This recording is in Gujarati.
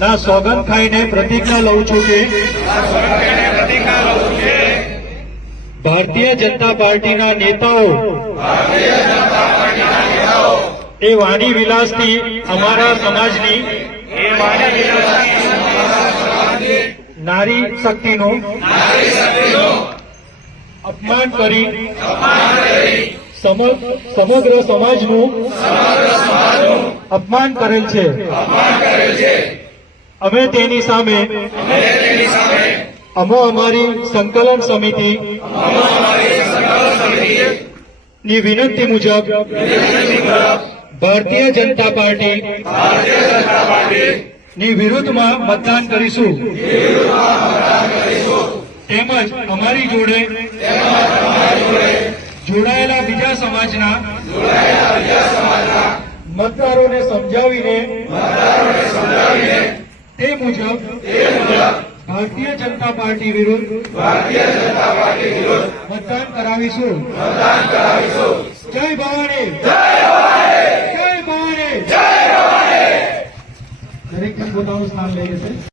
ના સોગંદ ખાઈને પ્રતિજ્ઞા લઉં છું કે ભારતીય જનતા પાર્ટીના નેતાઓ એ વાણી વિલાસથી અમારા સમાજની નારી શક્તિનું અપમાન કરી સમગ્ર સમાજનું અપમાન કરેલ છે। અમે તેની સામે અમારી સંકલન સમિતિ ની વિનંતી મુજબ ભારતીય જનતા પાર્ટી ની વિરુદ્ધમાં મતદાન કરીશું। તેમજ અમારી જોડે જોડાયેલા બીજા સમાજના મતદારોને સમજાવીને તે મુજબ ભારતીય જનતા પાર્ટી વિરુદ્ધ મતદાન કરાવીશું। જય ભવાની, જય ભવાની। દરેક પોતાનું સ્થાન લઈ જશે।